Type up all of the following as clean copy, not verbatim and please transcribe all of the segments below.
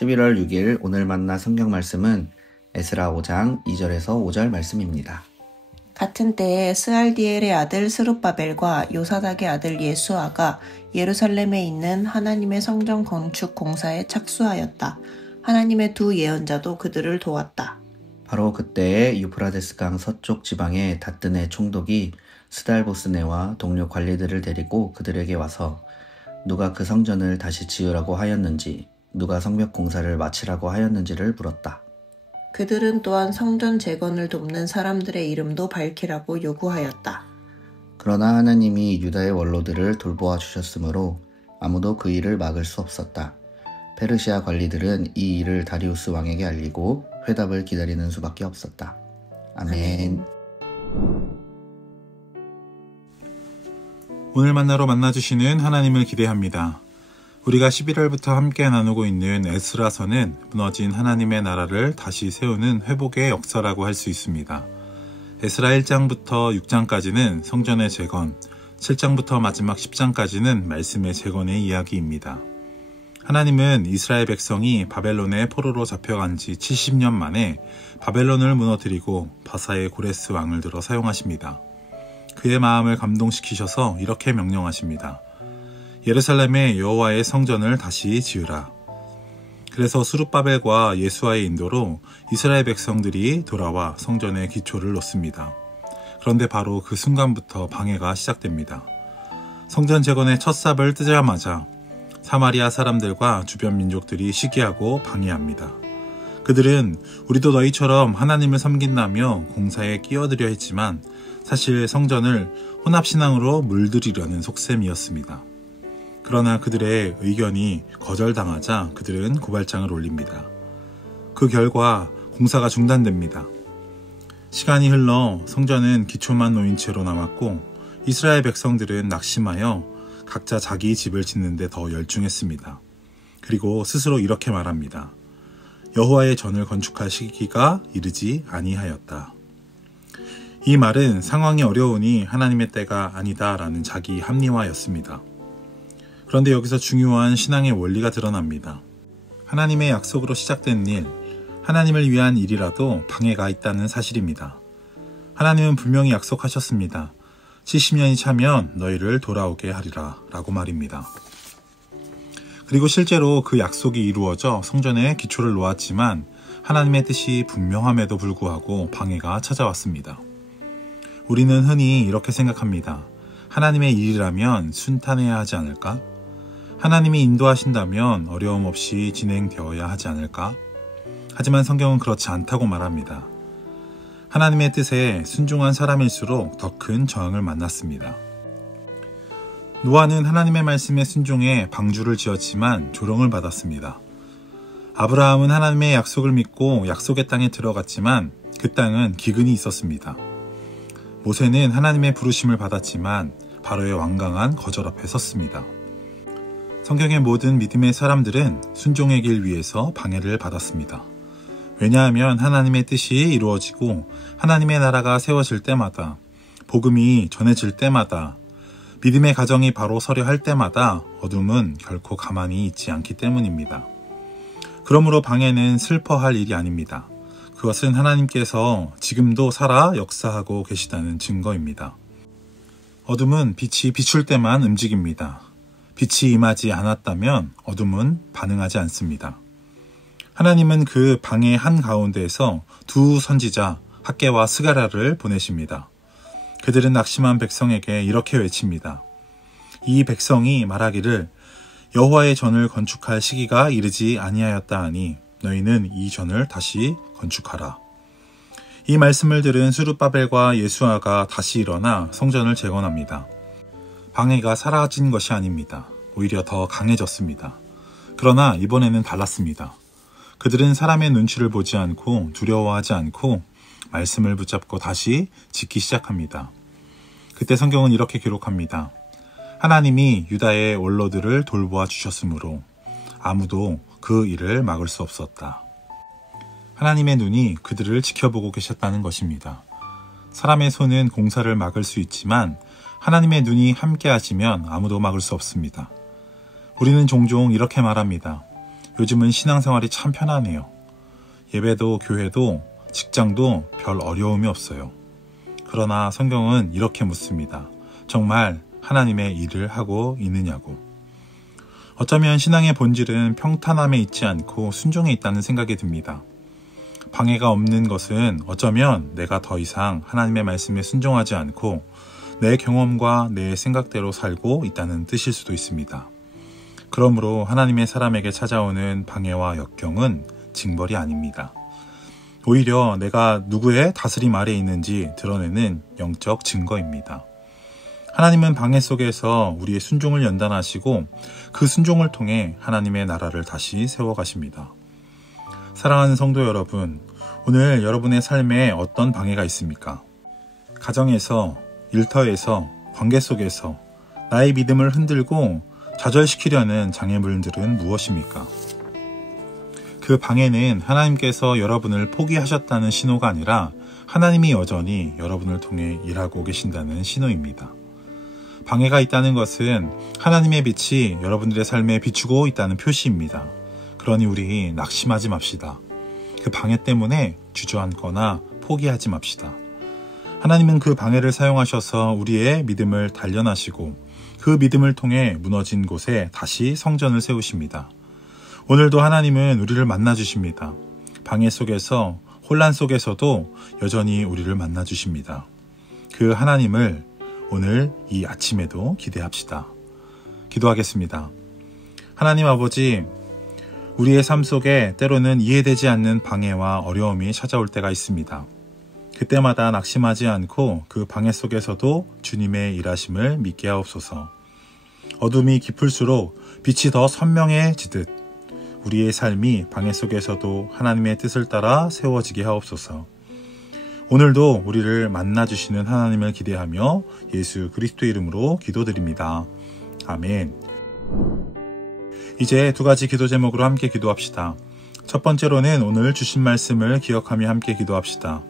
11월 6일 오늘 만나 성경 말씀은 에스라 5장 2절에서 5절 말씀입니다. 같은 때에 스알디엘의 아들 스룹바벨과 요사닥의 아들 예수아가 예루살렘에 있는 하나님의 성전 건축 공사에 착수하였다. 하나님의 두 예언자도 그들을 도왔다. 바로 그때에 유프라데스 강 서쪽 지방의 다뜨네 총독이 스달보스네와 동료 관리들을 데리고 그들에게 와서 누가 그 성전을 다시 지으라고 하였는지, 누가 성벽 공사를 마치라고 하였는지를 물었다. 그들은 또한 성전 재건을 돕는 사람들의 이름도 밝히라고 요구하였다. 그러나 하나님이 유다의 원로들을 돌보아 주셨으므로 아무도 그 일을 막을 수 없었다. 페르시아 관리들은 이 일을 다리우스 왕에게 알리고 회답을 기다리는 수밖에 없었다. 아멘. 오늘 만나로 만나주시는 하나님을 기대합니다. 우리가 11월부터 함께 나누고 있는 에스라서는 무너진 하나님의 나라를 다시 세우는 회복의 역사라고 할 수 있습니다. 에스라 1장부터 6장까지는 성전의 재건, 7장부터 마지막 10장까지는 말씀의 재건의 이야기입니다. 하나님은 이스라엘 백성이 바벨론의 포로로 잡혀간 지 70년 만에 바벨론을 무너뜨리고 바사의 고레스 왕을 들어 사용하십니다. 그의 마음을 감동시키셔서 이렇게 명령하십니다. 예루살렘에 여호와의 성전을 다시 지으라. 그래서 스룹바벨과 예수아의 인도로 이스라엘 백성들이 돌아와 성전의 기초를 놓습니다. 그런데 바로 그 순간부터 방해가 시작됩니다. 성전 재건의 첫 삽을 뜨자마자 사마리아 사람들과 주변 민족들이 시기하고 방해합니다. 그들은 우리도 너희처럼 하나님을 섬긴다며 공사에 끼어들려 했지만 사실 성전을 혼합신앙으로 물들이려는 속셈이었습니다. 그러나 그들의 의견이 거절당하자 그들은 고발장을 올립니다. 그 결과 공사가 중단됩니다. 시간이 흘러 성전은 기초만 놓인 채로 남았고 이스라엘 백성들은 낙심하여 각자 자기 집을 짓는 데 더 열중했습니다. 그리고 스스로 이렇게 말합니다. 여호와의 전을 건축할 시기가 이르지 아니하였다. 이 말은 상황이 어려우니 하나님의 때가 아니다라는 자기 합리화였습니다. 그런데 여기서 중요한 신앙의 원리가 드러납니다. 하나님의 약속으로 시작된 일, 하나님을 위한 일이라도 방해가 있다는 사실입니다. 하나님은 분명히 약속하셨습니다. 70년이 차면 너희를 돌아오게 하리라 라고 말입니다. 그리고 실제로 그 약속이 이루어져 성전에 기초를 놓았지만 하나님의 뜻이 분명함에도 불구하고 방해가 찾아왔습니다. 우리는 흔히 이렇게 생각합니다. 하나님의 일이라면 순탄해야 하지 않을까? 하나님이 인도하신다면 어려움 없이 진행되어야 하지 않을까? 하지만 성경은 그렇지 않다고 말합니다. 하나님의 뜻에 순종한 사람일수록 더 큰 저항을 만났습니다. 노아는 하나님의 말씀에 순종해 방주를 지었지만 조롱을 받았습니다. 아브라함은 하나님의 약속을 믿고 약속의 땅에 들어갔지만 그 땅은 기근이 있었습니다. 모세는 하나님의 부르심을 받았지만 바로의 완강한 거절 앞에 섰습니다. 성경의 모든 믿음의 사람들은 순종의 길 위에서 방해를 받았습니다. 왜냐하면 하나님의 뜻이 이루어지고 하나님의 나라가 세워질 때마다, 복음이 전해질 때마다, 믿음의 가정이 바로 서려 할 때마다 어둠은 결코 가만히 있지 않기 때문입니다. 그러므로 방해는 슬퍼할 일이 아닙니다. 그것은 하나님께서 지금도 살아 역사하고 계시다는 증거입니다. 어둠은 빛이 비출 때만 움직입니다. 빛이 임하지 않았다면 어둠은 반응하지 않습니다. 하나님은 그 방해 한가운데에서 두 선지자 학개와 스가랴를 보내십니다. 그들은 낙심한 백성에게 이렇게 외칩니다. 이 백성이 말하기를 여호와의 전을 건축할 시기가 이르지 아니하였다 하니 너희는 이 전을 다시 건축하라. 이 말씀을 들은 스룹바벨과 예수아가 다시 일어나 성전을 재건합니다. 방해가 사라진 것이 아닙니다. 오히려 더 강해졌습니다. 그러나 이번에는 달랐습니다. 그들은 사람의 눈치를 보지 않고 두려워하지 않고 말씀을 붙잡고 다시 짓기 시작합니다. 그때 성경은 이렇게 기록합니다. 하나님이 유다의 원로들을 돌보아 주셨으므로 아무도 그 일을 막을 수 없었다. 하나님의 눈이 그들을 지켜보고 계셨다는 것입니다. 사람의 손은 공사를 막을 수 있지만 하나님의 눈이 함께 하시면 아무도 막을 수 없습니다. 우리는 종종 이렇게 말합니다. 요즘은 신앙생활이 참 편하네요. 예배도 교회도 직장도 별 어려움이 없어요. 그러나 성경은 이렇게 묻습니다. 정말 하나님의 일을 하고 있느냐고. 어쩌면 신앙의 본질은 평탄함에 있지 않고 순종에 있다는 생각이 듭니다. 방해가 없는 것은 어쩌면 내가 더 이상 하나님의 말씀에 순종하지 않고 내 경험과 내 생각대로 살고 있다는 뜻일 수도 있습니다. 그러므로 하나님의 사람에게 찾아오는 방해와 역경은 징벌이 아닙니다. 오히려 내가 누구의 다스림 아래 있는지 드러내는 영적 증거입니다. 하나님은 방해 속에서 우리의 순종을 연단하시고 그 순종을 통해 하나님의 나라를 다시 세워가십니다. 사랑하는 성도 여러분, 오늘 여러분의 삶에 어떤 방해가 있습니까? 가정에서, 일터에서, 관계 속에서 나의 믿음을 흔들고 좌절시키려는 장애물들은 무엇입니까? 그 방해는 하나님께서 여러분을 포기하셨다는 신호가 아니라 하나님이 여전히 여러분을 통해 일하고 계신다는 신호입니다. 방해가 있다는 것은 하나님의 빛이 여러분들의 삶에 비추고 있다는 표시입니다. 그러니 우리 낙심하지 맙시다. 그 방해 때문에 주저앉거나 포기하지 맙시다. 하나님은 그 방해를 사용하셔서 우리의 믿음을 단련하시고 그 믿음을 통해 무너진 곳에 다시 성전을 세우십니다. 오늘도 하나님은 우리를 만나주십니다. 방해 속에서, 혼란 속에서도 여전히 우리를 만나주십니다. 그 하나님을 오늘 이 아침에도 기대합시다. 기도하겠습니다. 하나님 아버지, 우리의 삶 속에 때로는 이해되지 않는 방해와 어려움이 찾아올 때가 있습니다. 그때마다 낙심하지 않고 그 방해 속에서도 주님의 일하심을 믿게 하옵소서. 어둠이 깊을수록 빛이 더 선명해지듯 우리의 삶이 방해 속에서도 하나님의 뜻을 따라 세워지게 하옵소서. 오늘도 우리를 만나주시는 하나님을 기대하며 예수 그리스도의 이름으로 기도드립니다. 아멘. 이제 두 가지 기도 제목으로 함께 기도합시다. 첫 번째로는 오늘 주신 말씀을 기억하며 함께 기도합시다.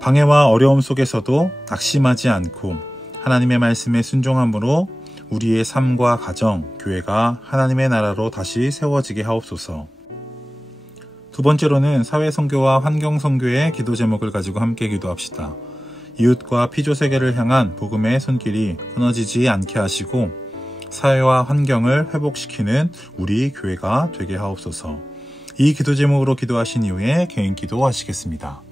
방해와 어려움 속에서도 낙심하지 않고 하나님의 말씀에 순종함으로 우리의 삶과 가정, 교회가 하나님의 나라로 다시 세워지게 하옵소서. 두 번째로는 사회선교와 환경선교의 기도 제목을 가지고 함께 기도합시다. 이웃과 피조세계를 향한 복음의 손길이 끊어지지 않게 하시고 사회와 환경을 회복시키는 우리 교회가 되게 하옵소서. 이 기도 제목으로 기도하신 이후에 개인 기도하시겠습니다.